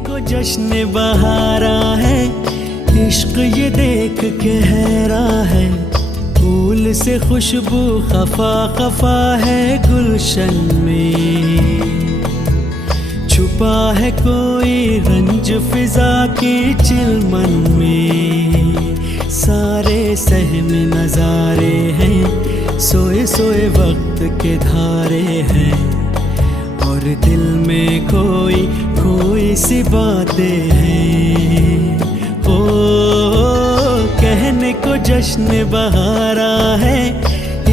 को जश्न बहारा है, इश्क ये देख के हैरा है। फूल से खुशबू खफा खफा है गुलशन में, छुपा है कोई रंज फिजा की चिलमन में। सारे सहम नजारे हैं, सोए सोए वक्त के धारे हैं, और दिल में कोई कोई सी बातें हैं। ओ कहने को जश्न बहारा है,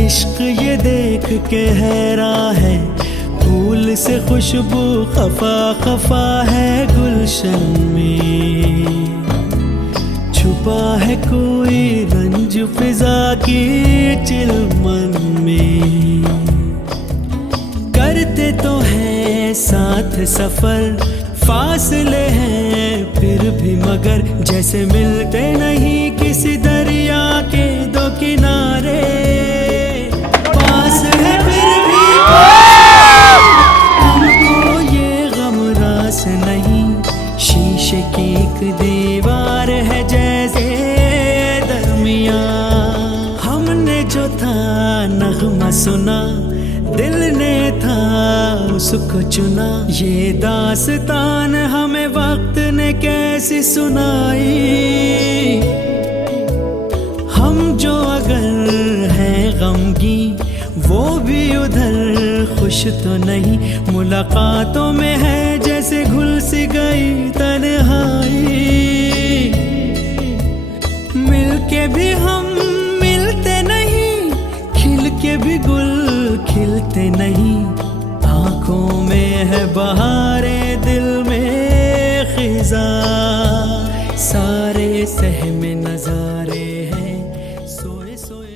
इश्क ये देख के हैरा है। फूल से खुशबू खफा खफा है गुलशन में, छुपा है कोई रंज फिजा की चिलमन में। करते तो हैं साथ सफर, फासले हैं फिर भी मगर, जैसे मिलते नहीं किसी दरिया के दो किनारे। पास है फिर भी हमको ये गम रास नहीं, शीशे की एक दीवार है जैसे दरमिया। हमने जो था नगमा सुना, दिल ने था उसको चुना। ये दास्तान हमें वक्त ने कैसी सुनाई। हम जो अगर हैं गमगी, वो भी उधर खुश तो नहीं। मुलाकातों में है जैसे घुल सी गई तन्हाई। मिलके भी हम मिलते नहीं, खिल के भी गुल खिलते नहीं। आंखों में है बहारे, दिल में खिजा, सारे सहमे नजारे हैं, सोए सोए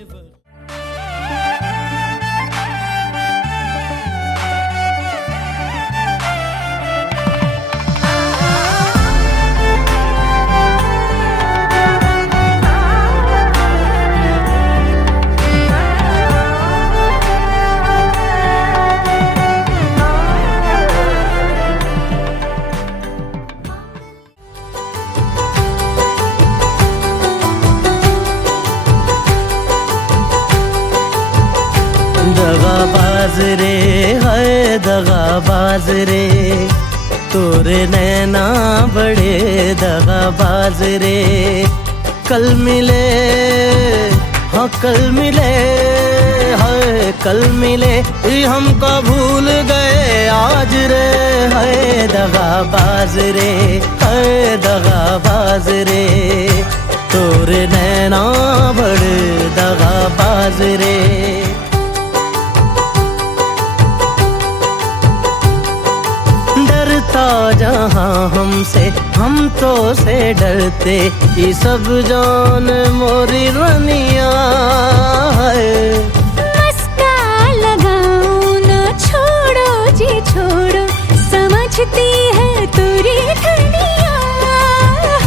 दगाबाज रे है दगाबाज रे, तोरे नैना बड़े दगाबाज रे। कल मिले हाँ कल मिले, है कल मिले हमको भूल गए आज रे। है दगाबाज रे है दगाबाज रे, तोरे नैना बड़े दगाबाज रे। जहाँ हमसे हम तो से डरते, ये सब जान मोरी रनिया है। मस्का लगाओ ना छोड़ो जी छोड़ो, समझती है तेरी धनिया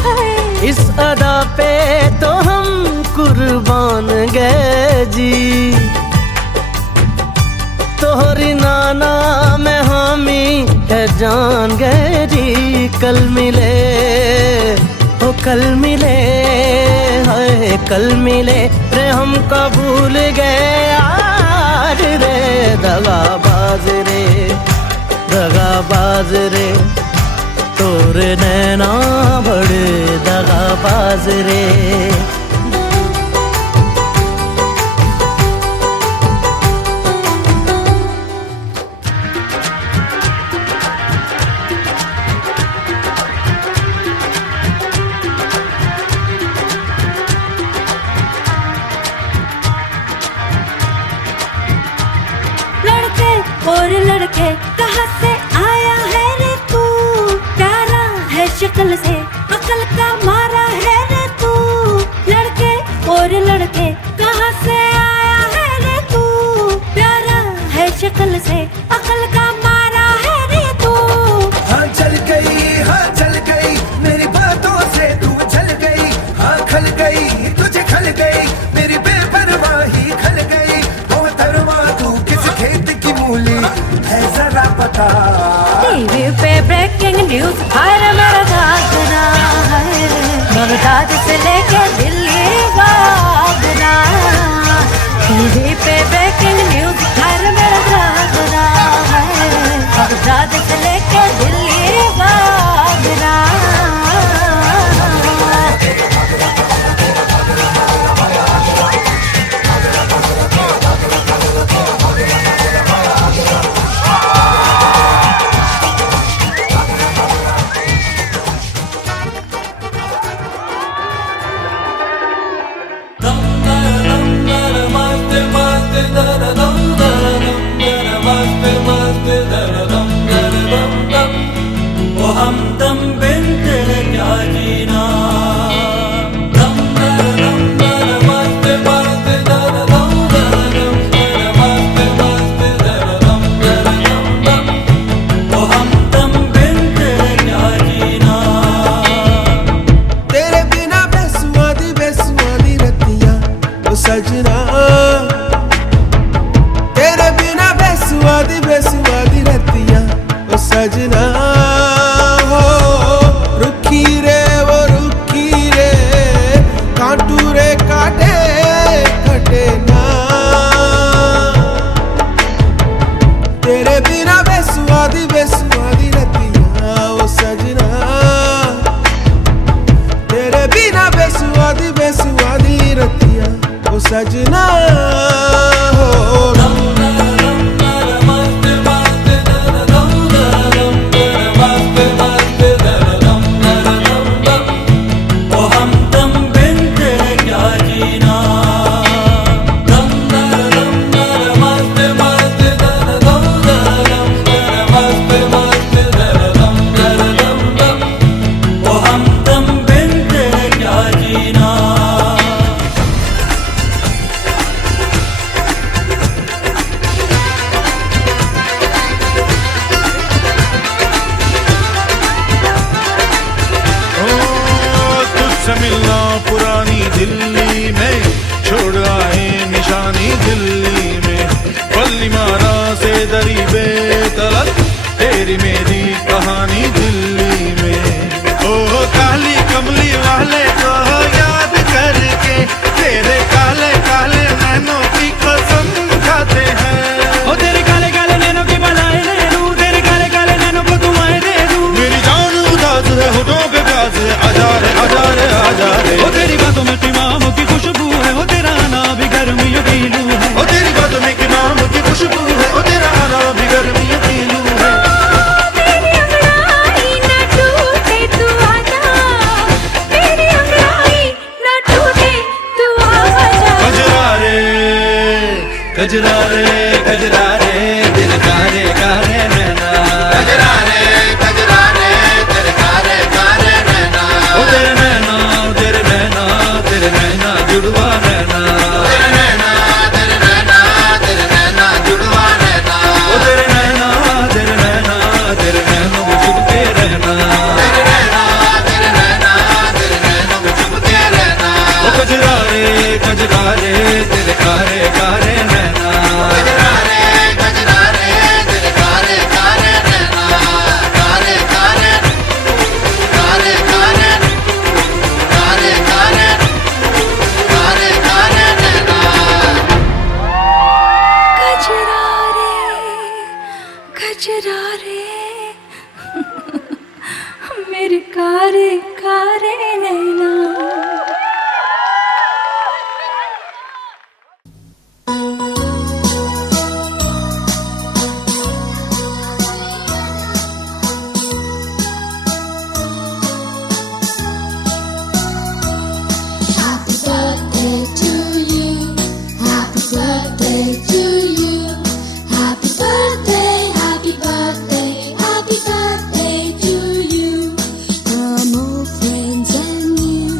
है। इस अदा पे तो हम कुर्बान गए जी, तोहरी नाना में हामी है जान गए जी। कल मिले हो कल मिले, है कल मिले रे हमको भूल गए आज रे। दगाबाज रे दगाबाज रे, तोरे नैना बड़े दगाबाज रे। और लड़के कहाँ से आया है रे तू, प्यारा है शक्ल से अकल का मारा है रे तू। लड़के और लड़के कहाँ से आया है रे तू, प्यारा है शक्ल से अकल का मारा है रे तू। हाँ चल गई मेरी बातों से तू चल गई। हाँ खल गई तुझे खल गई, मेरी बेपरवाही खल गई। मोहतरमा तू किस खेत की मूली है जरा बता। टीवी पे ब्रेकिंग न्यूज, हर मेरा बगदाद से लेके दिल्ली का आगरा, टीवी पे ब्रेकिंग न्यूज घर में जागरा है। बगदाद से लेके दिल्ली का आगरा। ओ हमदम बिन तेरे क्या जीना, दम दर दम दर मस्त मस्त दर दम दर दम दर मस्त मस्त दर दम दर दम दम। ओ हमदम बिन तेरे क्या जीना। तेरे बिना बेसुआदी बेसुआदी रतियां ओ सजना, तेरे बिना बेसुआदी बेसुआदी रतियां ओ सजना। हो रुखी रे वो रुखी रे, कांटू रे काटे कटे ना। तेरे बिना बेसुआदी बेसुआदी रतियां ओ सजना, तेरे बिना बेसुआदी बेसुआदी रतियां ओ सजना। हो दम दर दम दर मस्त मस्त दर दम दर दम दर मस्त मस्त दर दम दर दम दम। ओ हमदम बिन तेरे क्या जीना, दम दर दम दर मस्त मस्त दर दम दर दम दर मस्त मस्त दर दम दर दम दम। ओ हमदम बिन तेरे क्या जीना। तुझसे मिलना पुरानी दिल्ली में, छोड़ आए निशानी दिल्ली में। पल्ली मारा से दरी बेतलक, तेरी मेरी कहानी दिल्ली में। ओ काली कमली वाले को याद करके, तेरे काले काले नैनों की कसम खाते हैं। ओ तेरे काले काले नैनों की बनाए दे दूं, तेरे काले काले नैनों को तुम्हारे दे दूं। मेरी जान उदास है, होठों पे प्यास है, आजा रे आजा रे आजा रे। ओ तेरी बातों में इमाम की खुशबू है, ओ तेरा आना भी गर्मी यकीनू है। ओ तेरी बातों में इमाम की खुशबू है, ओ तेरा आना भी गर्मी यकीनू है। मेरी अंगड़ाई ना टूटे तू आजा, मेरी अंगड़ाई ना टूटे तू आजा। कजरा रे कजरा रे कजरा रे, दिल कारे कारे नैना। कजरा रे दिल कारे कारे नैना। ओ तेरे नैना तेरे नैना तेरे नैना जुड़वा नैना। तेरे नैना तेरे नैना तेरे नैना जुड़वा नैना। ओ तेरे नैना तेरे नैना तेरे नैनों में चुपके रहना। तेरे नैना तेरे नैना तेरे नैनों में चुपके रहना। ओ कजरा रे तेरे कारे कारे नैना। कजरा रे तेरे कारे कारे नैना। कारे कारे कारे कारे कारे कारे कारे कारे नैना। कजरा रे मेरे कारे कारे नैना। Happy birthday to you. Happy birthday to you. Happy birthday, happy birthday, happy birthday to you. From old friends and new.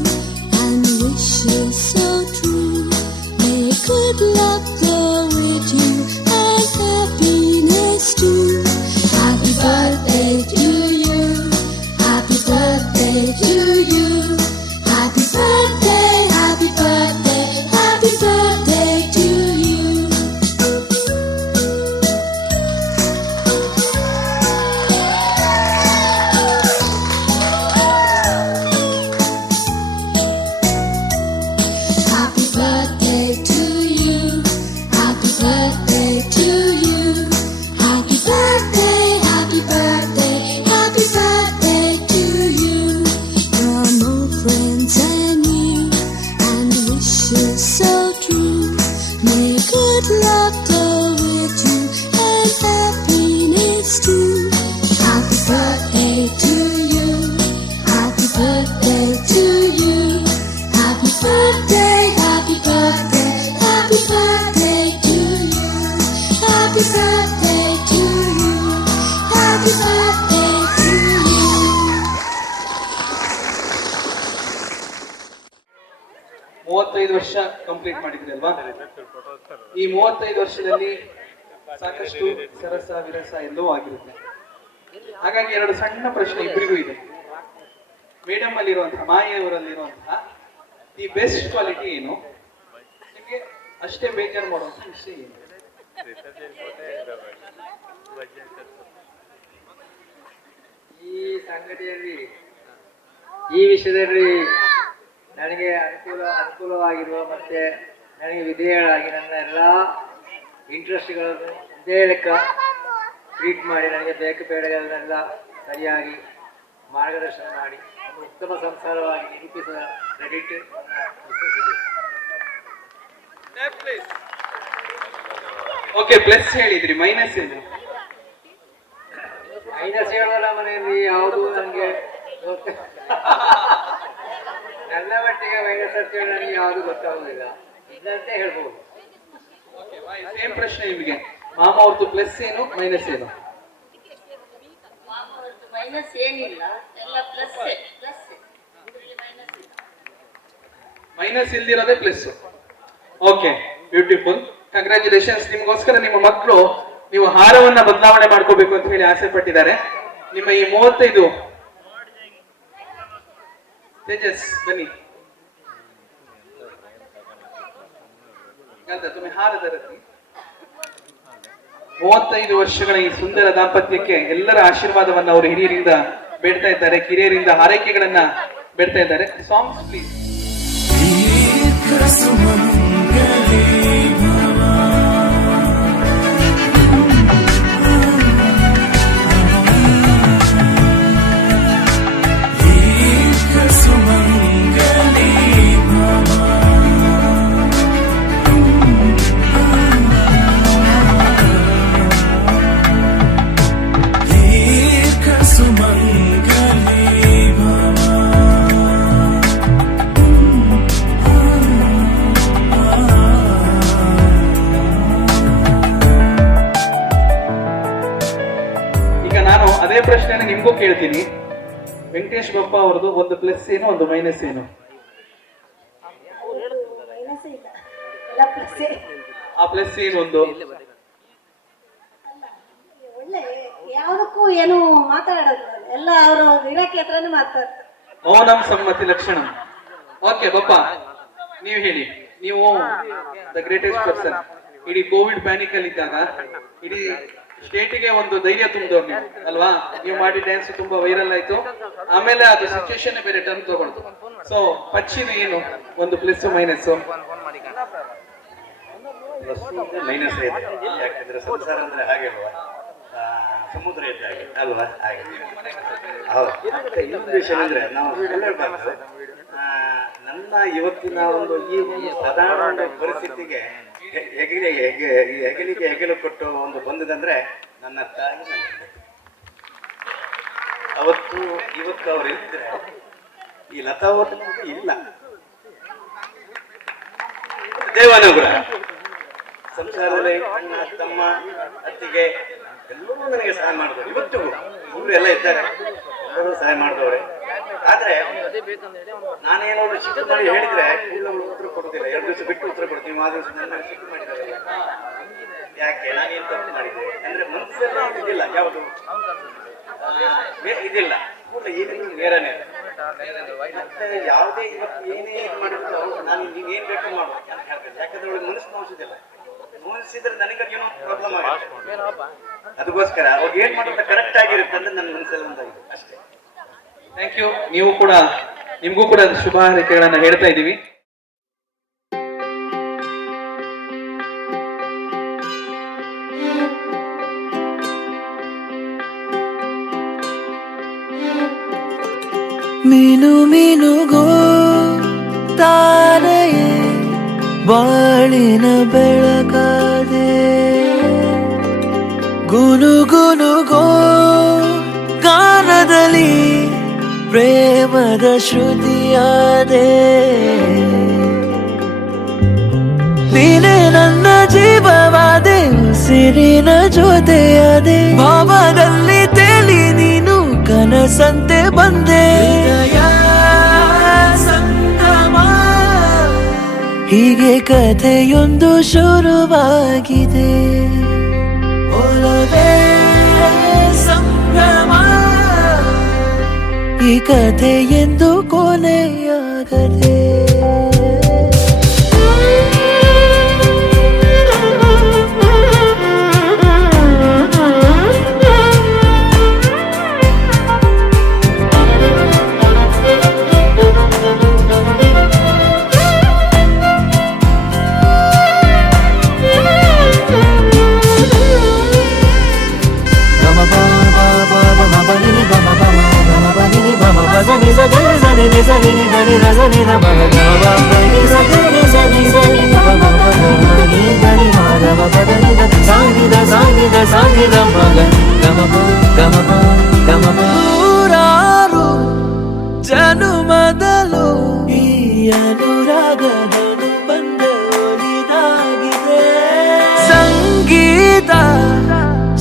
35 ವರ್ಷ ಕಂಪ್ಲೀಟ್ ಮಾಡಿದ್ರಿ ಅಲ್ವಾ? ಈ 35 ವರ್ಷದಲ್ಲಿ ಸಾಕಷ್ಟು ಸರಸ ವಿರಸ ಎಲ್ಲವೂ ಆಗಿರುತ್ತೆ. ಹಾಗಾಗಿ ಎರಡು ಸಣ್ಣ ಪ್ರಶ್ನೆ ಇಬ್ಬರಿಗೂ ಇದೆ. ಮೇಡಮ್ ಅಲ್ಲಿರುವಂತಹ ಮಾಯೆಯವರಲ್ಲಿರುವಂತಹ ದಿ ಬೆಸ್ಟ್ ಕ್ವಾಲಿಟಿ ಏನು, ನಿಮಗೆ ಅಷ್ಟೇ ಬೇಜಾರು ಮಾಡುವಂತ ವಿಷಯ ಏನು? ಈ ಸಂಗತಿಯಲ್ಲಿ ಈ ವಿಷಯದಲ್ಲಿ ನನಗೆ ಅನುಕೂಲವಾಗಿರುವ ಮತ್ತೆ ನನಗೆ ವಿಧೇಯರಾಗಿ ನನ್ನ ಎಲ್ಲ ಇಂಟ್ರೆಸ್ಟ್ಗಳನ್ನು ಒಂದೇ ಲೆಕ್ಕ ಟ್ರೀಟ್ ಮಾಡಿ ನನಗೆ ಬೇಕು ಬೇಡಗಳನ್ನೆಲ್ಲ ಸರಿಯಾಗಿ ಮಾರ್ಗದರ್ಶನ ಮಾಡಿ ಒಂದು ಉತ್ತಮ ಸಂಸಾರವಾಗಿ ನಿರೂಪಿಸುವ ಕ್ರೆಡಿಟ್ ಓಕೆ, ಪ್ಲಸ್ ಹೇಳಿದ್ರಿ, ಮೈನಸ್ ಏನು? ಮೈನಸ್ ಹೇಳೋರ ಮನೆಯಲ್ಲಿ ಯಾವುದು ನನಗೆ ನನ್ನ ಮಟ್ಟಿಗೆ ಮೈನಸ್ ಅಂತ ಹೇಳಿ ನನಗೆ ಯಾವುದು ಗೊತ್ತಾಗುವುದಿಲ್ಲ, ಇದಂತೆ ಹೇಳ್ಬೋದು. ಸೇಮ್ ಪ್ರಶ್ನೆ ನಿಮಗೆ, ಮಾಮ ಅವ್ರದ್ದು ಪ್ಲಸ್ ಏನು ಮೈನಸ್ ಏನು? ಮೈನಸ್ ಏನಿಲ್ಲ, ಎಲ್ಲ ಪ್ಲಸ್. ಮೈನಸ್ ಇಲ್ದಿರೋದೇ ಪ್ಲಸ್. Okay, beautiful, congratulations. ನಿಮಗೋಸ್ಕರ ನಿಮ್ಮ ಮಕ್ಕಳು ನೀವು ಹಾರವನ್ನ ಬದಲಾವಣೆ ಮಾಡ್ಕೋಬೇಕು ಅಂತ ಹೇಳಿ ಆಸೆ ಪಟ್ಟಿದ್ದಾರೆ. ನಿಮ್ಮ ಈ 35 ತೇಜಸ್ ಬನ್ನಿ तुम्हें हाರದ ರತಿ 35 ವರ್ಷಗಳ ಈ ಸುಂದರ ದಾಂಪತ್ಯಕ್ಕೆ ಎಲ್ಲರ ಆಶೀರ್ವಾದವನ್ನ ಅವರು ಹಿರಿಯರಿಂದ ಬೇಡ್ತಾ ಇದ್ದಾರೆ, ಕಿರಿಯರಿಂದ ಹಾರೈಕೆಗಳನ್ನ ಬೇಡ್ತಾ ಇದ್ದಾರೆ. Songs please. ಅದೇ ಪ್ರಶ್ನೆ ನಿಮ್ಗೂ ಕೇಳ್ತೀನಿ. ವೆಂಕಟೇಶ್ ಬಪ್ಪ ಅವ್ರದ್ದು ಒಂದು ಪ್ಲಸ್ ಏನು ಒಂದು ಮೈನಸ್ ಏನು? ಆ ಪ್ಲಸ್ ಏನು? ಒಂದು ಒಳ್ಳೆ ಯಾವುದಕ್ಕೂ ಏನು ಮಾತಾಡೋದು ಎಲ್ಲ ಅವರು ಇಲಾಖೆ ಹತ್ರನೇ ಮಾತಾಡ್ತಾರೆ. ಮೌನಂ ಸಮ್ಮತಿ ಲಕ್ಷಣ. ಓಕೆ ಬಪ್ಪ, ನೀವು ಹೇಳಿ. ನೀವು ದ ಗ್ರೇಟೆಸ್ಟ್ ಪರ್ಸನ್. ಇಡೀ ಕೋವಿಡ್ ಪ್ಯಾನಿಕ್ ಅಲ್ಲಿ ಇದ್ದಾಗ ಇಡೀ ಸ್ಟೇಟಿಗೆ ಒಂದು ಧೈರ್ಯ ತುಂಬಿದವ್ರು ನೀವು ಅಲ್ವಾ? ನೀವು ಮಾಡಿ ಡ್ಯಾನ್ಸ್ ತುಂಬಾ ವೈರಲ್ ಆಯ್ತು, ಆಮೇಲೆ ಅದು ಸಿಚುಯೇಷನ್ ಬೇರೆ ಟರ್ನ್ ತಗೊಳ್ತು. ಸೊ ಪಚ್ಚಿನ ಏನು ಒಂದು ಪ್ಲಸ್ ಮೈನಸ್? ಮೈನಸ್ ಇದೆ, ಯಾಕಂದ್ರೆ ಸಂಸಾರ ಅಂದ್ರೆ ಹಾಗೆ ಅಲ್ವಾ, ಸಮುದ್ರ ಇದ್ದಾಗೆ ಅಲ್ವಾ? ಹಾಗೆ ಹೌದು. ಇನ್ನೊಂದು ವಿಷಯ ಅಂದ್ರೆ ನಾವು ಹೇಳ್ಬಾರ್ದು, ನನ್ನ ಇವತ್ತಿನ ಒಂದು ಈ ಸಾಧಾರಣ ಪರಿಸ್ಥಿತಿಗೆ ಹೆಗಲಿಗೆ ಹೆಗಲು ಕೊಟ್ಟು ಒಂದು ಬಂದದಂದ್ರೆ ನನ್ನ ತಾಯಿ, ನನ್ನ ಅವತ್ತು ಇವತ್ತು ಅವ್ರು ಇರ್ತಿದ್ರೆ ಈ ಲತಾ ಹೋಟೆಲ್ ಇಲ್ಲ. ದೇವಾನುಗ್ರಹ ಸಂಸಾರದಲ್ಲಿ ಅಣ್ಣ ತಮ್ಮ ಅತ್ತಿಗೆ ಎಲ್ಲರೂ ನನಗೆ ಸಹಾಯ ಮಾಡಿದವರು. ಇವತ್ತು ಇವರು ಎಲ್ಲ ಇದ್ದಾರೆ, ಎಲ್ಲರೂ ಸಹಾಯ ಮಾಡಿದವ್ರೆ. ಆದ್ರೆ ನಾನೇನಾದ್ರು ಸಿಟ್ಟು ಮಾಡಿ ಹೇಳಿದ್ರೆ ಉತ್ತರ ಕೊಡೋದಿಲ್ಲ. 2 ದಿವಸ ಬಿಟ್ಟು ಉತ್ತರ ಕೊಡ್ತೀವಿ. ಆ ದಿವಸ ನನ್ನ ಸಿಟ್ಟು ಮಾಡಿದ್ದಾರೆ. ಯಾಕೆ ನಾನೇನು ತಪ್ಪು ಮಾಡಿದ್ದೆ ಅಂದ್ರೆ ಮನಸ್ಸೆಲ್ಲ ಇದಿಲ್ಲ, ಯಾವುದು ಇದಿಲ್ಲ, ಏನೇನು ನೇರನೇ. ಮತ್ತೆ ಯಾವುದೇ ಇವತ್ತು ಏನೇ ಇದು ಮಾಡಿದ್ರು ನಾನು ನೀನೇನ್ ಬೇಕು ಮಾಡು ಅಂತ ಹೇಳ್ತೇನೆ. ಯಾಕಂದ್ರೆ ಅವ್ರಿಗೆ ಮನಸ್ಸು ನೋಯಿಸಿದಿಲ್ಲ. ನೋಯಿಸಿದ್ರೆ ನನಗೇನೋ ಪ್ರಾಬ್ಲಮ್ ಆಗುತ್ತೆ. ಅದಕ್ಕೋಸ್ಕರ ಅವ್ರಿಗೆ ಏನ್ ಮಾಡೋದು ಕರೆಕ್ಟ್ ಆಗಿರುತ್ತೆ ಅಂದ್ರೆ ನನ್ನ ಮನಸ್ಸಲ್ಲಿ ಒಂದಾಗಿದೆ ಅಷ್ಟೇ. Thank you. ನೀವು ಕೂಡ, ನಿಮ್ಗೂ ಕೂಡ ಶುಭ ಹಾರೈಕೆಗಳನ್ನ ಹೇಳ್ತಾ ಇದ್ದೀವಿ. ಮೀನು ಮೀನುಗೋ ತಾರೆಯೇ ಬಾಳಿನ ಬೆಳಕಾದೆ, ಗುನುಗುನುಗೋ ಗಾನದಲ್ಲಿ ಪ್ರೇಮದ ಶ್ರುತಿಯಾದೆ. ನೀನೇ ನನ್ನ ಜೀವವಾದೆ, ಉಸಿರಿನ ಜೊತೆಯಾದೆ, ಭಾವದಲ್ಲಿ ತೇಲಿ ನೀನು ಕನಸಂತೆ ಬಂದೆ. ಸಂಗಮ ಹೀಗೆ ಕಥೆಯೊಂದು ಶುರುವಾಗಿದೆ. ಒಲವೇ ಸಂಭ್ರಮ, ಈ ಕಥೆಯೆಂದು ಕೊನೆಯಾಗದೆ. ನೂರಾರು ಜನುಮದಲು ಈ ಅನುರಾಗದನು ಬಂದ ಒಲಿದಾಗಿದೆ. ಸಂಗೀತ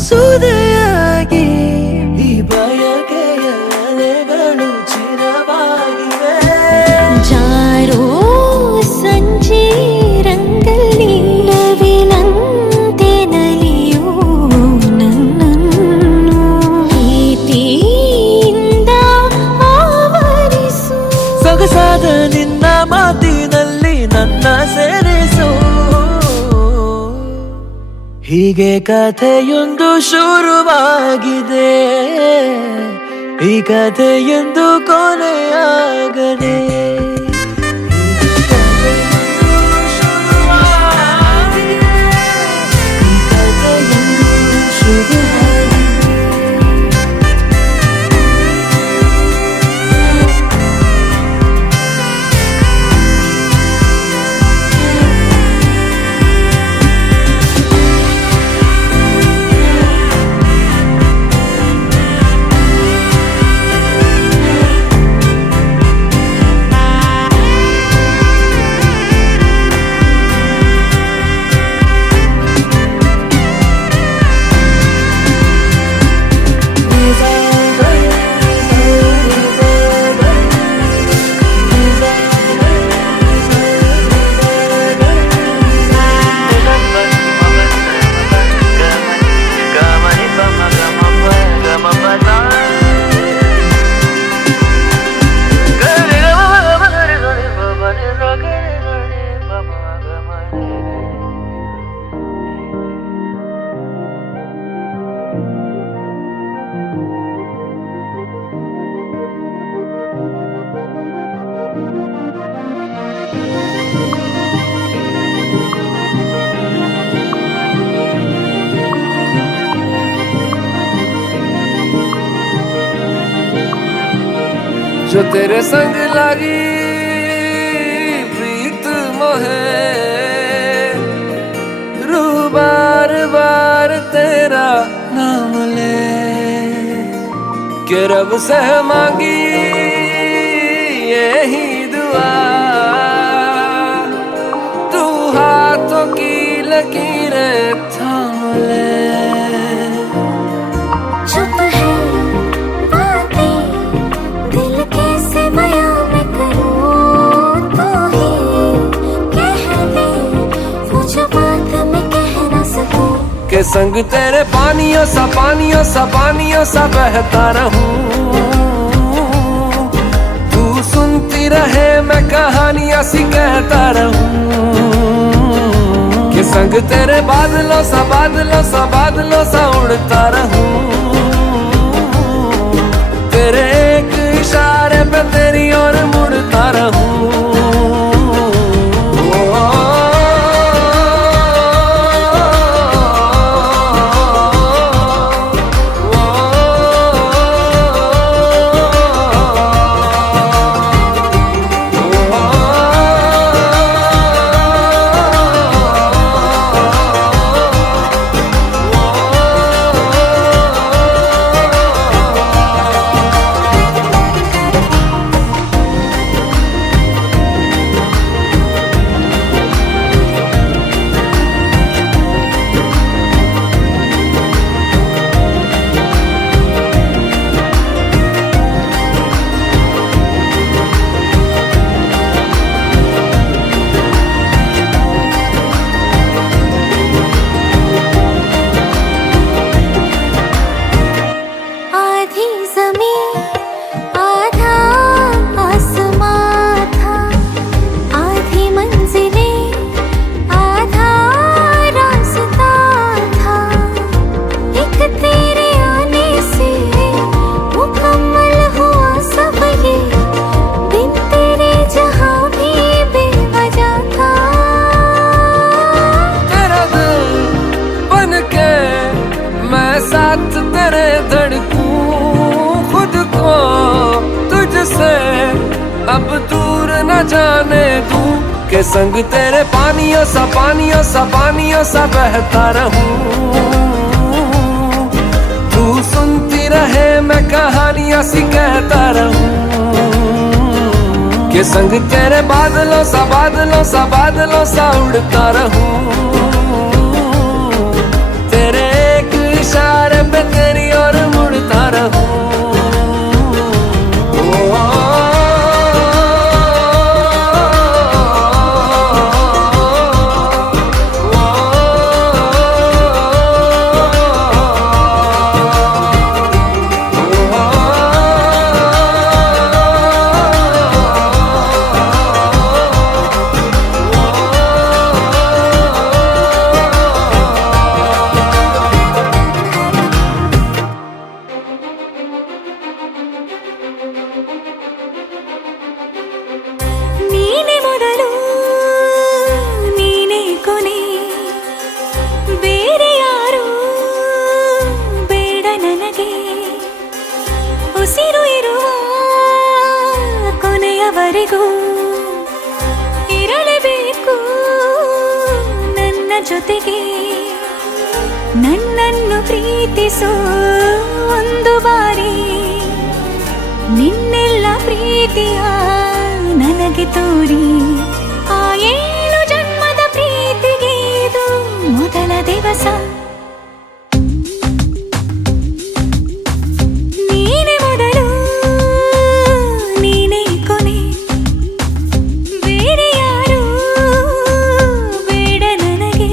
ಸುದೆಯಾಗಿ ಈ ಬಯಕೆಯ ಅಲೆಗಳು ಚಿರವಾಗಿವೆ. ಜಾರೋ ಸಂಜೆ ರಂಗಲ್ಲಿ ನವಿಲಂತೆ ನಲಿಯೋ ನನ್ನನ್ನು ಪ್ರೀತಿಯಿಂದ ಆವರಿಸು. ಸೊಗಸಾದ ನಿನ್ನ ಮಾತಿನಲ್ಲಿ ನನ್ನ ಸೇರಿಸು. ಹೀಗೆ ಕಥೆಯೊಂದು ಶುರುವಾಗಿದೆ, ಈ ಕಥೆಯೊಂದು ಕೊನೆಯಾಗದೆ. जो तेरे संग लगी प्रीत मोहे, रू बार बार तेरा नाम ले के रब से मांगी यही दुआ, तू हाथों की लकीरें थाम ले. चुप है बातें दिल कैसे बयां मैं करूं, तो ही कह दे वो जो बात मैं कह ना सकूं. के संग तेरे पानियों सा बहता रहूं, तू सुनती रहे मैं कहानियां सी कहता रहूं. के संग तेरे बादलों सा उड़ता रहूं, तेरे एक इशारे पे तेरी ओर मुड़ता रहूं. के संग तेरे पानियों सा बहता रहूं। तू सुनती रहे मैं कहानियां सी कहता रहूं। के संग तेरे बादलों सा उड़ता रहूं। तेरे एक इशारे पे तेरी ओर मुड़ता रहूं। ನೀನೆ ಮೊದಲು ನೀನೆ ಕೊನೆ, ಬೇರೆ ಯಾರು ಬೇಡ ನನಗೆ. ಉಸಿರು ಇರುವ ಕೊನೆಯವರೆಗೂ ಇರಲೇಬೇಕು ನನ್ನ ಜೊತೆಗೆ. ನನ್ನನ್ನು ಪ್ರೀತಿಸೋ ಒಂದು ಬಾರಿ ನಿನ್ನೆಲ್ಲ ಪ್ರೀತಿಯ ನನಗೆ ತೋರಿ. ಆ 7 ಜನ್ಮದ ಪ್ರೀತಿಗೆ ಇದು ಮೊದಲ ದಿವಸ. ನೀನೆ ಮೊದಲು ನೀನೆ ಕೊನೆ, ಬೇರೆ ಯಾರು ಬೇಡ ನನಗೆ.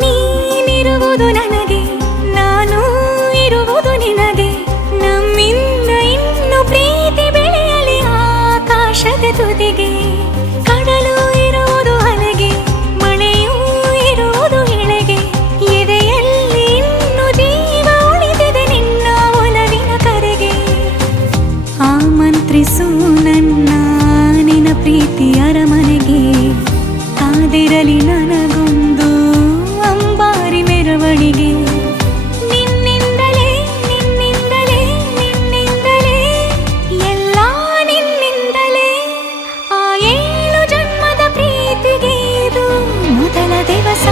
ನೀನಿರುವುದು ನನಗೆ, ನಾನು ಇರುವುದು ನಿನಗೆ. ನಮ್ಮಿಂದ ಇನ್ನು ಪ್ರೀತಿ ಬೆಳೆಯಲಿ ಆಕಾಶದ ತುದಿಗೆ. ಕಡಲು ಇರುವುದು ಅಲೆಗೆ, ಮಳೆಯೂ ಇರುವುದು ಎಳೆಗೆ. ಎದೆಯಲ್ಲಿ ಇನ್ನು ಜೀವ ಉಳಿದಿದೆ ನಿನ್ನ ಒಲವಿನ ಕರೆಗೆ. ಆಮಂತ್ರಿಸು ನನ್ನ ನಿನ್ನ ಪ್ರೀತಿ ಅರಮನೆಗೆ. ಕಾದಿರಲಿ ನನಗೊಂದು ಅಂಬಾರಿ ಮೆರವಣಿಗೆ. ನಿನ್ನಿಂದಲೇ ನಿನ್ನಿಂದಲೇ ನಿನ್ನಿಂದಲೇ ಎಲ್ಲ ನಿನ್ನಿಂದಲೇ. ಆ 7 ಜನ್ಮದ ಪ್ರೀತಿಗೆ ಇದು ಮೊದಲ ದಿವಸ.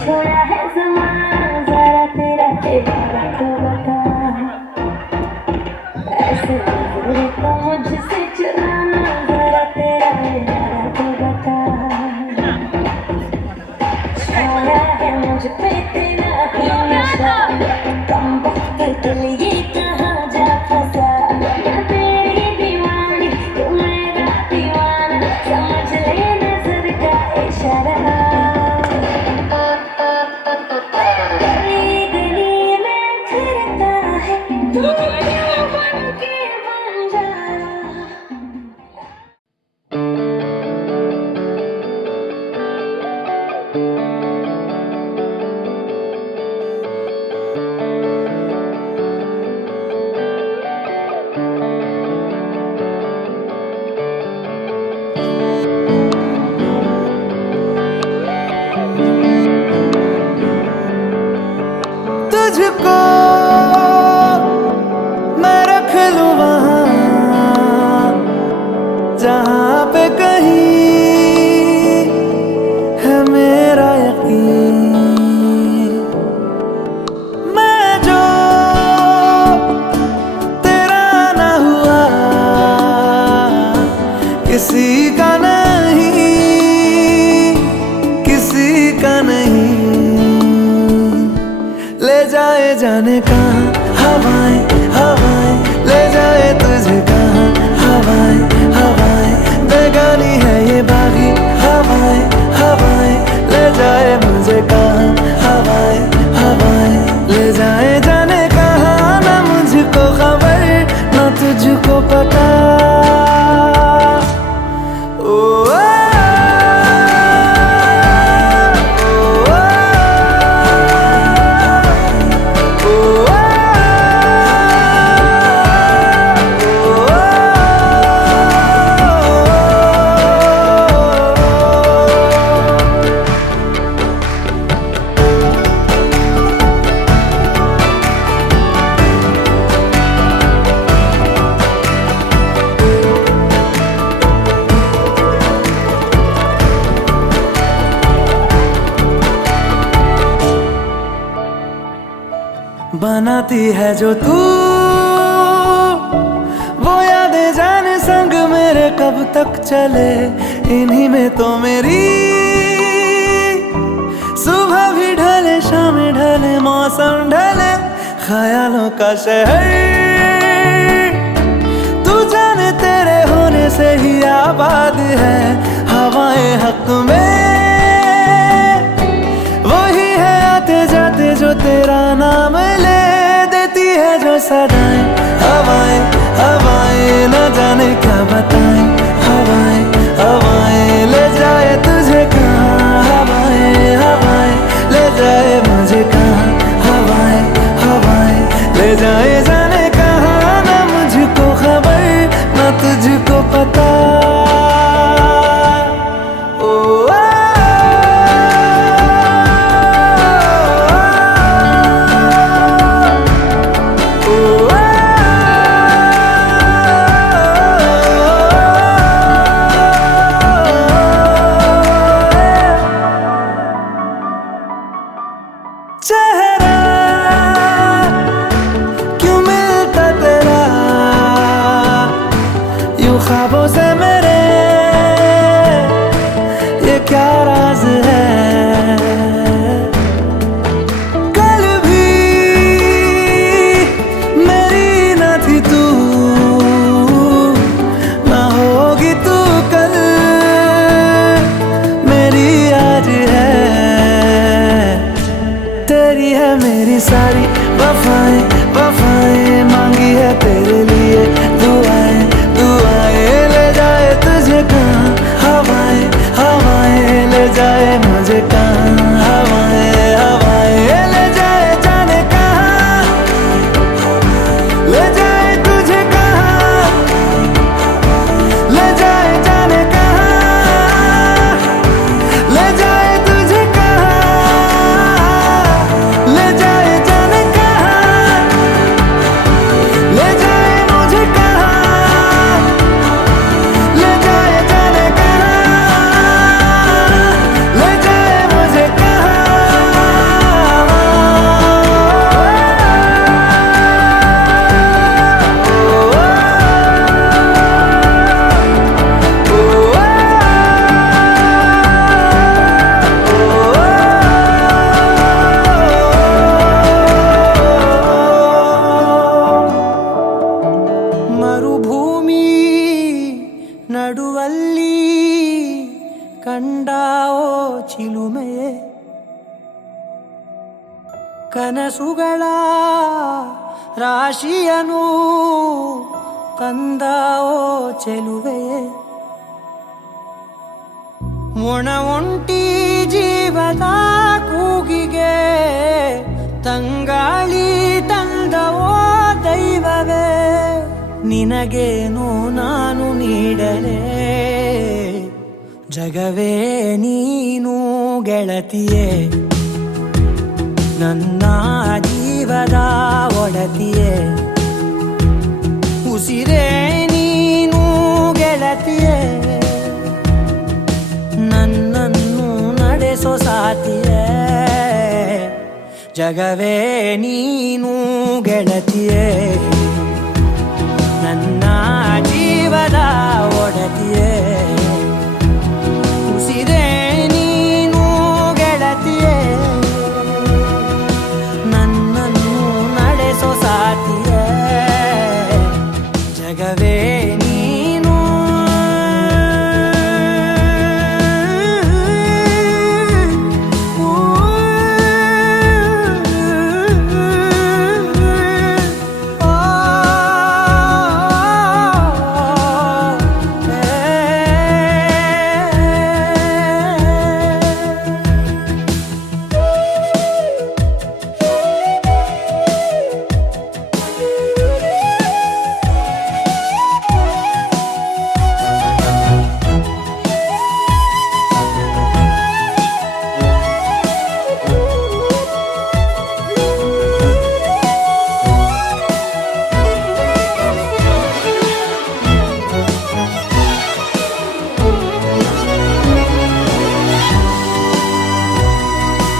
छोड़ा है ज़माना ज़रा तेरा चेहरा तो बता. ऐसे नज़रें तो मुझसे चुराना ज़रा तेरा इरादा तो बता. छाया है मुझ पे तेरा ही नशा, कम वक्त के लिए कहाँ जा फंसा. मैं तेरी दीवानी तू मेरा दीवाना, समझ ले नज़र का इशारा. तुझको मैं रख लूं वहां जहां पे कहीं है मेरा यकीन। मैं जो तेरा ना हुआ किसी का नहीं, किसी का नहीं। ले जाए जाने कहाँ हवाएं हवाएं, ले जाए तुझे कहाँ हवाएं हवाएं। बेगानी है ये बागी हवाएं हवाएं, ले जाए मुझे कहाँ हवाएं हवाएं। ले जाए जाने कहाँ ना मुझको खबर ना तुझको पता। बनाती है जो तू वो यादें जाने संग मेरे कब तक चले। इन्हीं में तो मेरी सुबह भी ढले शाम ढले मौसम ढले। ख्यालों का शहर तू जाने तेरे होने से ही आबाद है। हवाएं हक में वही है आते जाते जो तेरा नाम ले देती है जो सदाएं। हवाएं हवाएं न जाने क्या बताएं। हवाएं हवाएं ले जाए तुझे कहाँ हवाएं हवाएं, ले जाए मुझे कहाँ हवाएं हवाएं। ले जाए जाने कहाँ ना मुझको खबर ना तुझको पता। चेहरा क्यों मिलता तेरा यूं ख्वाबों से मेरे, ये क्या राज है। कल भी मेरी न थी तू, ना होगी तू कल मेरी आज है। तेरी है मेरी सारी वफाएं वफाएं, मांगी है तेरे लिए दुआएं दुआएं। ले जाए तुझे कहाँ हवाएं हवाएं, ले जाए मुझे कहाँ हवाएं हवाएं। ले जाए जाने कहाँ, ले जाए तुझे कहाँ, ले जाए जाने कहाँ, ले जाए तुझे कहाँ, ले जाए जाने कहाँ, ले जाए मुझे कहाँ, ले जाए जाने कहाँ, ले जाए मुझे कहाँ। ಮರುಭೂಮಿ ನಡುವಲ್ಲಿ ಕಂಡಾವೋ ಚಿಲುಮೆಯೇ, ಕನಸುಗಳ ರಾಶಿಯನು ತಂದಾವೋ ಚೆಲುವೆಯೇ. ಒಣ ಒಂಟಿ ಜೀವದ ಕೂಗಿಗೆ ತಂಗಾಳಿ ತಂದವೋ ದೈವವೇ. ನಿನಗೇನು ನಾನು ನೀಡಲೇ, ಜಗವೇ ನೀನು ಗೆಳತಿಯೇ. ನನ್ನ ಜೀವ ಜೀವದ ಒಡತಿಯೇ ಉಸಿರೇ ನೀನು ಗೆಳತಿಯೇ ನನ್ನನ್ನು ನಡೆಸೋ ಸಾತಿಯೇ ಜಗವೇ ನೀನು ಗೆಳತಿಯೇ ನನ್ನ ಜೀವದ ಒಡತಿಯೇ ಉಸಿರೇ ನೀನು ಗೆಳತಿಯೇ ನನ್ನನ್ನು ನಡೆಸೋ ಸಾತಿಯೇ ಜಗವೇ ನೀನು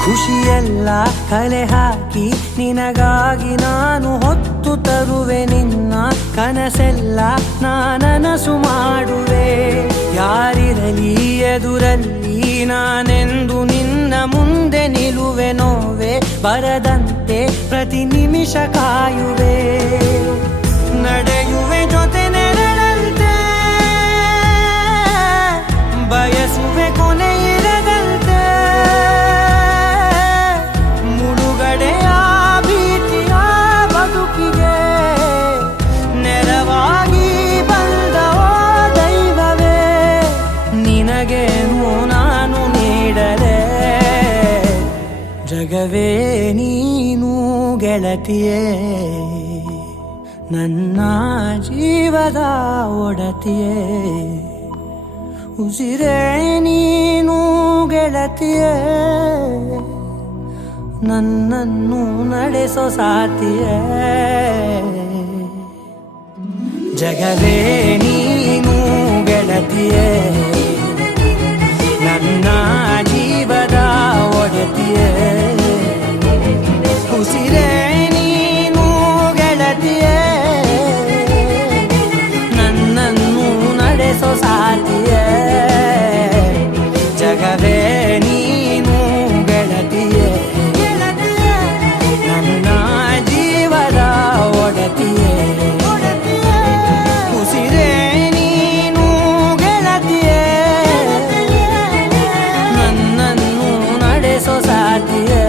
ಖುಷಿಯೆಲ್ಲ ಕಲೆ ಹಾಕಿ ನಿನಗಾಗಿ ನಾನು ಹೊತ್ತು ತರುವೆ ನಿನ್ನ ಕನಸೆಲ್ಲ ನಾನನಸು ಮಾಡುವೆ ಯಾರಿರಲಿ ಎದುರಲ್ಲಿ ನಾನೆಂದು ನಿನ್ನ ಮುಂದೆ ನಿಲ್ಲುವೆ ನೋವೆ ಬರದಂತೆ ಪ್ರತಿ ನಿಮಿಷ ಕಾಯುವೆ ನಡೆಯುವೆ ಜೊತೆ ನೆರಳಂತೆ ಬಯಸುವೆ ಕೊನೆ ಇರದಂತೆ ಮುಳುಗಡೆಯ ಭೀತಿಯ ಬದುಕಿಗೆ ನೆರವಾಗಿ ಬಂದವ ದೈವವೇ ನಿನಗೇನು ನಾನು ನೀಡಲೆ ಜಗವೇ ನೀನು ಗೆಳತಿಯೇ ನನ್ನ ಜೀವದ ಒಡತಿಯೇ ಉಸಿರೇ ನೀನು ಗೆಳತಿಯೇ ನನ್ನನ್ನು ನಡೆಸೋ ಸಾತಿಯೇ ಜಗವೇ ನೀನು ಗೆಳತಿಯೇ ನನ್ನ ಜೀವದ ಒಡತಿಯೇ ಉಸಿರೇ ನೀನು ಗೆಳತಿಯೇ ನನ್ನನ್ನು ನಡೆಸೋ ಸಾತಿಯೇ ಜಗವೇ ನೀನು ಗೆಳತಿಯೇ ನನ್ನ ಜೀವದ ಒಡತಿಯೇ ಉಸಿರೇ ನೀನು ಗೆಳತಿಯೇ ನನ್ನನ್ನು ನಡೆಸೋ ಸಾತಿಯೇ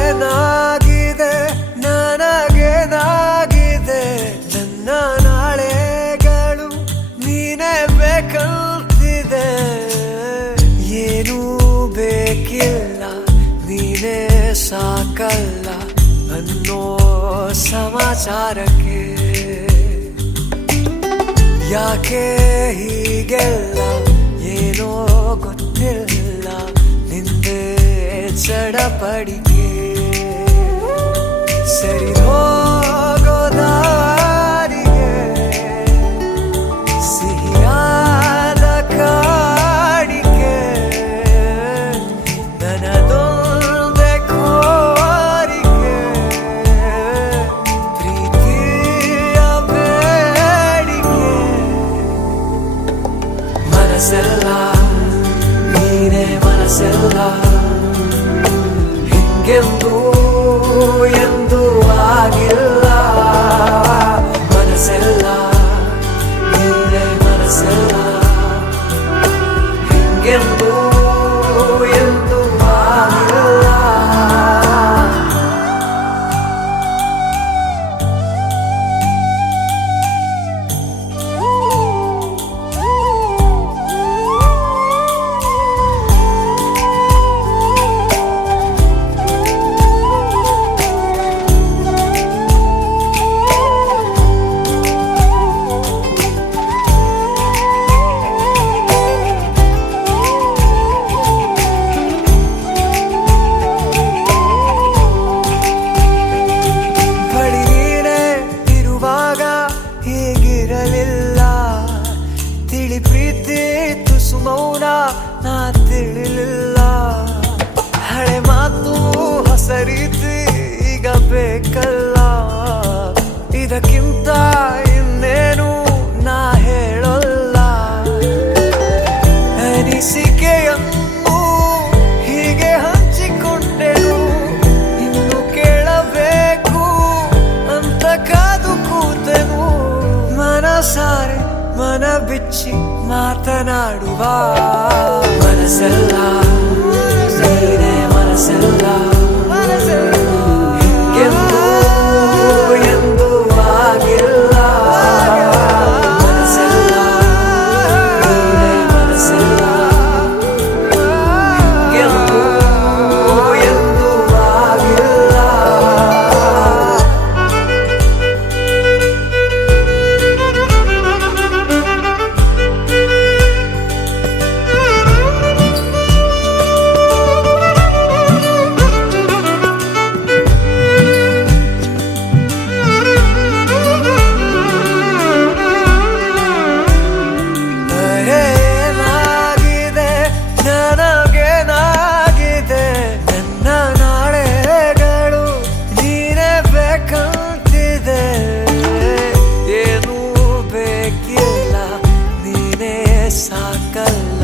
ಏನಾಗಿದೆ ನನಗೇನಾಗಿದೆ ನನ್ನ ನಾಳೆಗಳು ನೀನೇ ಬೇಕಂತಿದೆ ಏನೂ ಬೇಕಿಲ್ಲ ನೀನೇ ಸಾಕಲ್ಲ ಅನ್ನೋ ಸಮಾಚಾರಕ್ಕೆ ಯಾಕೆ ಹೀಗೆಲ್ಲ ಏನೋ ಗೊತ್ತಿಲ್ಲ ನಿಂದೆ ಚಡಪಡಿಕೆ ಸರಿ ಹೋಗೋ ದಾರಿಗೆ ಸಿಹಿಯಾದ ಕಾಡಿಕೆ ನನ್ನದೊಂದೇ ಕೋರಿಕೆ ಪ್ರೀತಿಯ ಬೇಡಿಕೆ ಮನಸ್ಸೆಲ್ಲ ನೀನೇ ಮನಸ್ಸೆಲ್ಲ ಹಿಂಗೆಂದೂ ಎಂದು ಆಗಿಲ್ಲ ಮನಸ್ಸೆಲ್ಲ ನೀನೇ ಮನಸ್ಸೆಲ್ಲ ಹಿಂಗೆಂದೂ ಎಂದು ಆಗಿಲ್ಲ ಮಾಡುವ ಮನಸ್ಸೆಲ್ಲ ನೀನೇ ಮನಸ್ಸೆಲ್ಲ ಹಿಂಗೆಂದೂ ಎಂದೂ ಆಗಿಲ್ಲ ಮನಸ್ಸೆಲ್ಲ ನೀನೇ ಮನಸ್ಸೆಲ್ಲ ಹಿಂಗೆಂದೂ ಎಂದೂ ಆಗಿಲ್ಲ ಏನಾಗಿದೆ ನನಗೇನಾಗಿದೆ ನನ್ನ ನಾಳೆಗಳು ನೀನೇ ಬೇಕಂತಿದೆ ಏನೂ ಬೇಕಿಲ್ಲ ನೀನೇ ಸಾಕಲ್ಲ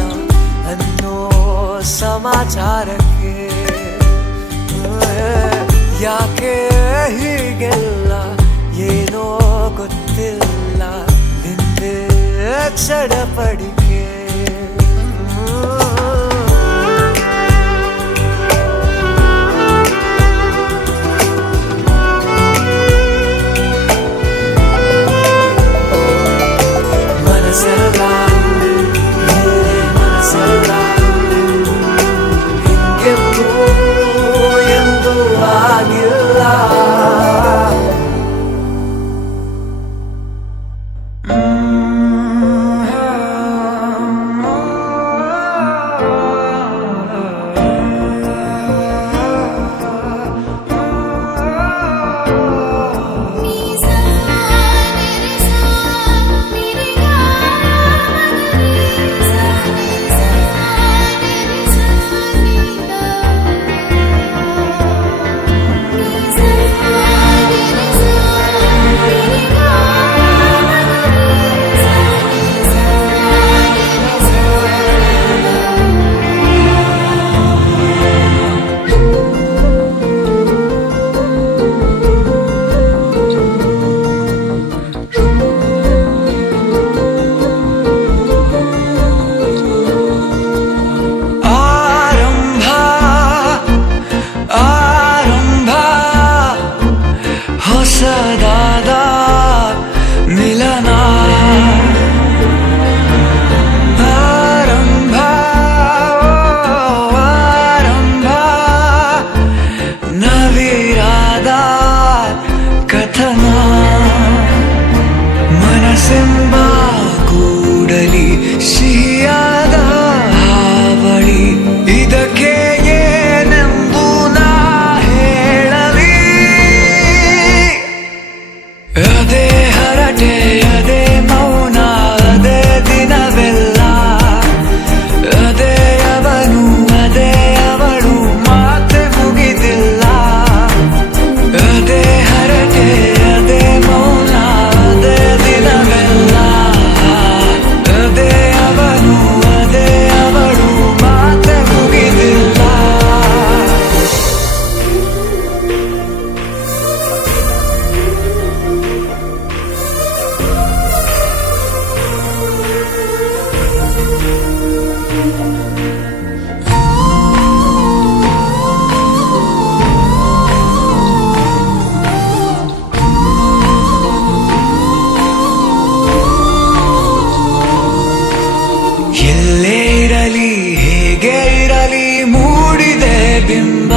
ಅನ್ನೋ ಸಮಾಚಾರಕ್ಕೆ ಯಾಕೆ ಹೀಗೆಲ್ಲ ಏನೋ ಗೊತ್ತಿಲ್ಲ ನಿಂದೆ ಚಡಪಡಿಕೆ ಮನಸ್ಸೆಲ್ಲ ನೀನೇ ಮನಸ್ಸೆಲ್ಲ ಹಿಂಗೆಂದೂ ಎಂದೂ ಆಗಿಲ್ಲ ಆರಂಭ ಆರಂಭ ಹೊಸದಾದ ಮಿಲನ ಆರಂಭ ಆರಂಭ ನವಿರಾದ ಕಥನ ಮನಸ್ಸೆಂಬ ಕೂಡಲಿ ಸಿಹಿಯಾದ ಹಾವಳಿ ಇದಕ್ಕೆ ಏನೆಂದು ನಾ ಹೇಳಲಿ ಅದೇ ಹರಟೆ ಅದೇ ಮೌನ ಅದೇ ದಿನವೆಲ್ಲ ಅದೇ ಅವನು ಅದೇ ಅವಳು ಮಾತೆ ಮುಗಿದಿಲ್ಲ ಅದೇ ಹರಟೆ ಅದೇ ಮೌನ ಅದೇ ದಿನವೆಲ್ಲ ಅದೇ ಅವನು ಅದೇ ಅವಳು ಮಾತೆ ಮುಗಿದಿಲ್ಲ ಎಲ್ಲೇ ಇರಲಿ ಹೇಗೆ ಇರಲಿ ಮೂಡಿದೆ ಬಿಂಬ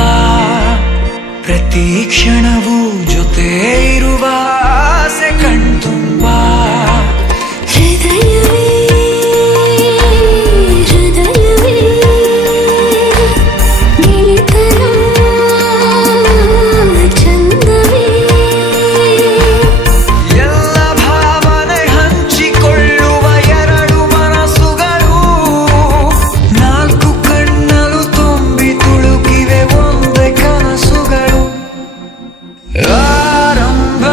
ಪ್ರತಿ ಕ್ಷಣವೂ ಜೊತೆ ಇರುವ ಆಸೆ ಕಣ್ತುಂಬ ಹೃದಯವೇ ಹೃದಯವೇ ಗೆಳೆತನ ಚಂದವೇ ಎಲ್ಲ ಭಾವನೆ ಹಂಚಿಕೊಳ್ಳುವ ಎರಡು ಮನಸ್ಸುಗಳು ನಾಲ್ಕು ಕಣ್ಣಲು ತುಂಬಿ ತುಳುಕಿವೆ ಒಂದೇ ಕನಸುಗಳು ಆರಂಭ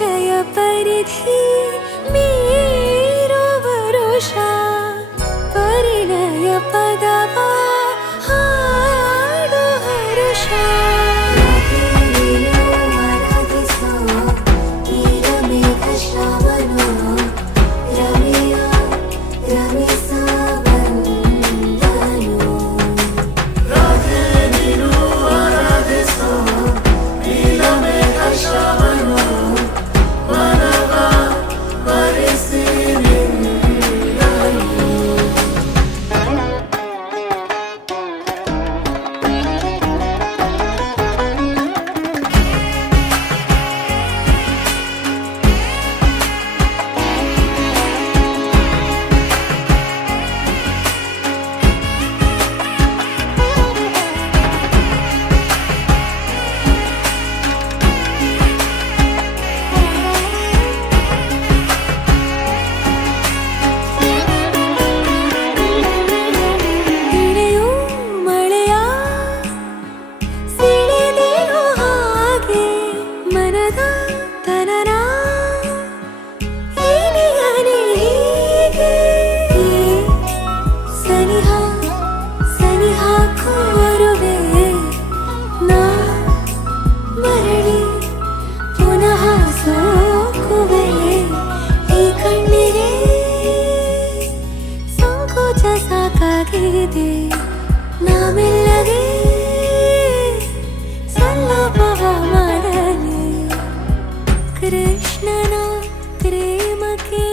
ಆಸೆಯ ಪರಿಧಿ ಮೀರೋ ವರುಷ ಪರಿಣಯ ಪದವ ಹಾಡು ಹರುಷ ಆರಾಧಿಸೋ ನೀರ ಮೇಘ ಶ್ರಾವಣೋ ರಮಿಯ ರಮಿಸ ಬಂದನು ರಾಧೆ ನೀನು ಆರಾಧಿಸೋ ನೀರ ಮೇಘ ಶ್ರಾವಣೋ ಮಾನವ ವರಿಸಿ ಇಳೆಯು ಮಳೆಯ ಸಿಳಿದಿರೋ ಹಾಗೆ ಮನದ ತನನ ಏನಿಯಾನೆ ಹೀಗೆ ಸನಿಹ ಸನಿಹ ಕೋರುವೆ ನಾ ಮರಳಿ ಪುನಃ ಸೋಕುವೆ ಈ ಕಣ್ಣಿಗೆ ಸಂಕೋಚ ಸಾಕಾಗಿದೆ ನಾಮೆಲ್ಲಗೆ ಸಲ್ಲಭವ ಮಾಡಲಿ ಕೃಷ್ಣನ ಪ್ರೇಮಕ್ಕೆ